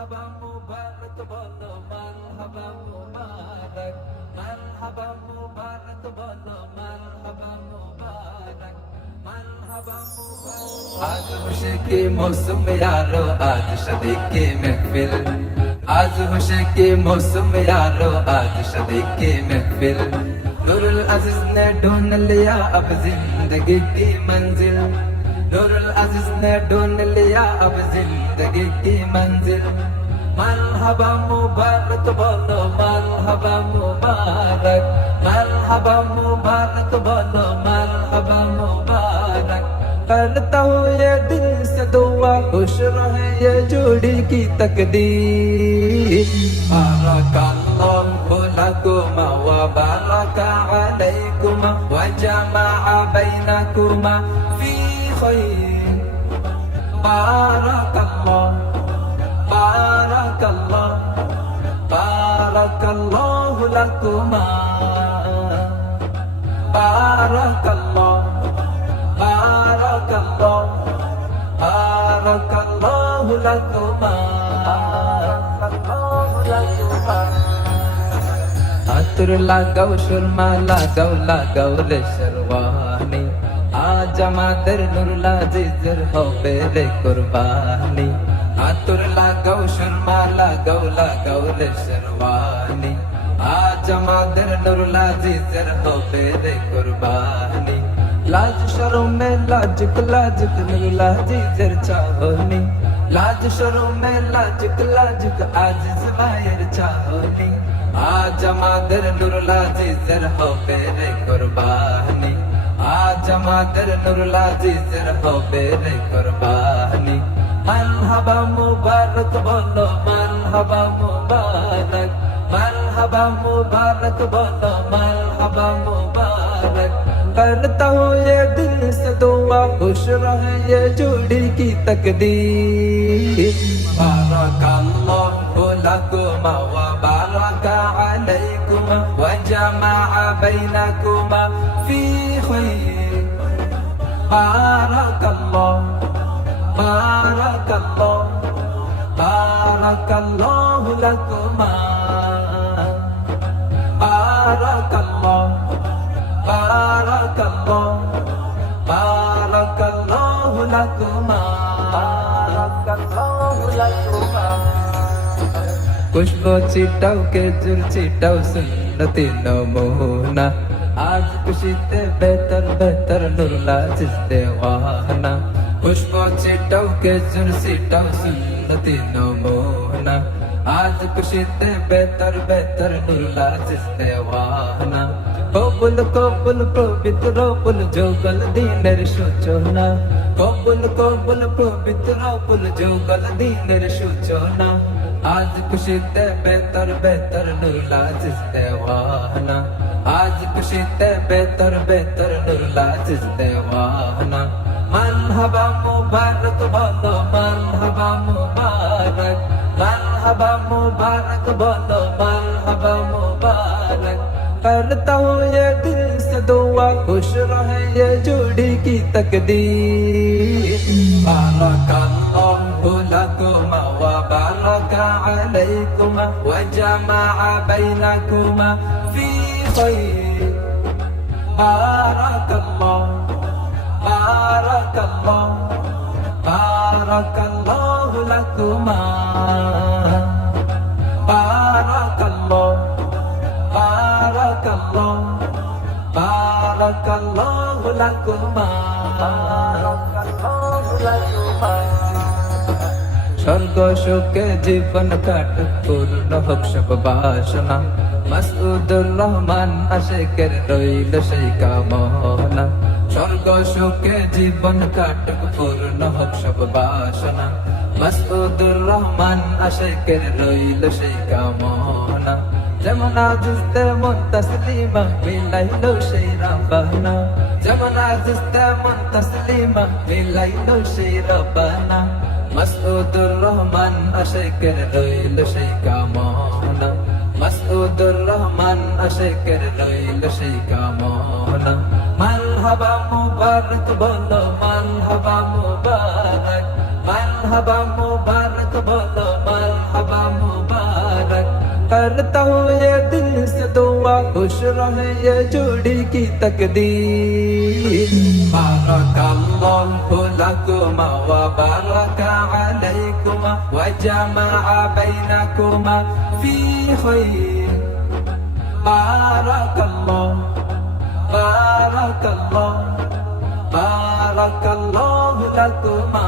মারহাবা মুবারক বলো মারহাবা মুবারক মারহাবা মুবারক বলো মারহাবা মুবারক মারহাবা মুবারক आज खुशी की मौसम यारो आज शादी की महफिल आज खुशी की मौसम यारो आज शादी की महफिल नूरुल अजीज ने ढूंढ लिया अब जिंदगी की मंजिल नूरुल अजीज ने ढूंढ लिया अब जिंदगी की मंजिल मरहबा मुबारक बोलो मरहबा मुबारक मरहबा मुबारक बोलो मरहबा मुबारक करता हूँ ये दिल से दुआ खुश रहे ये जोड़ी की तकदीर बारकल्लाहु लकुमा व बारका अलैकुमा व जमाअ बैनकुमा फी खैर बारकल्लाहु लकुमा बारकल्लाहु लकुमा आतुर लगाओ सुरमा लगाओ रे शर्वानी आज আমাদের নুরুল আজিজের হবে রে কুরবানি আতর লাগাও সুরমা লাগাও রে শর্বানি আজ আমাদের নুরুল আজিজের হবে রে কুরবানি লাজ শরমে লাজক নুরুল আজিজের চাহনি লাজ শরমে লাজক আজিজ ভাইয়ের চাহনি আজ আমাদের নুরুল আজিজের হবে রে কুরবানি आज আমাদের নুরুল আজিজের হবে রে কুরবানি মারহাবা মুবারক বলো মারহাবা মুবারক মারহাবা মুবারক বলো মারহাবা মুবারक करता हूँ ये दिल से दुआ खुश रहे ये जोड़ी की तकदीर बारकल्लाहु लकुमा व बारका अलैकुमा व जमाअ बैनकुमा फी खैर बारकल्लाहु लकुमा बारकल्लाहु लकुमा खुशबू छिटाओ के जुल छिटाओ सुन्नती नमूना आज खुशीते बेहतर नुरुल अजीज देवाना खुशबू छिटाओ के जुल छिटाओ सुन्नती नमूना आज खुशीते बेहतर नुरुल अजीज देवाना কবুল পবিত্র ফুল যোগল দিনের সূচনা কবুল পবিত্র ফুল যোগল দিনের সূচনা আজ খুশিতে বেহতর নুরুল আজিজ দেওয়ানা আজ খুশিতে বেহতর নুরুল আজিজ দেওয়ানা মারহাবা মুবারক বলো মারহাবা মুবারক মারহাবা মুবারক বলো মারহাবা মুবারक करता हूँ ये दिल से दुआ खुश रहे ये जोड़ी की तकदीर बारकल्लाहु लकुमा व बारका अलैकुमा व जमाअ बैनकुमा फी खैर बारकल्लाहु लकुमा बारकल्लाहु लकुमा স্বর্গ সুখে জীবন কাট পূর্ণ হোক সব বাসনা মাসউদুর রহমান আশিকের রইল সেই কামনা স্বর্গ সুখে জীবন কাট পূর্ণ হোক সব বাসনা মাসউদুর রহমান আশিকের রইল সেই কামনা যেমন আজিজ তেমন তসলিমা মিলাইল সেই রাব্বানা যেমন আজিজ তেমন তসলিমা মিলাইল সেই রাব্বানা মাসউদুর রহমান আশিকের রইল সেই কামনা মাসউদুর রহমান আশিকের রইল সেই কামনা মারহাবা মুবারক বলো মারহাবা মুবারক মারহাবা মুবারক বলো মারহাবা करता हूँ ये दिल से दुआ, खुश रहे ये जोड़ी की तकदीर। बारकल्लाहु लकुमा व बारका अलैकुमा व जमअ बैनकुमा फी खैर। बारकल्लाह बारकल्लाह बारकल्लाहु लकुमा।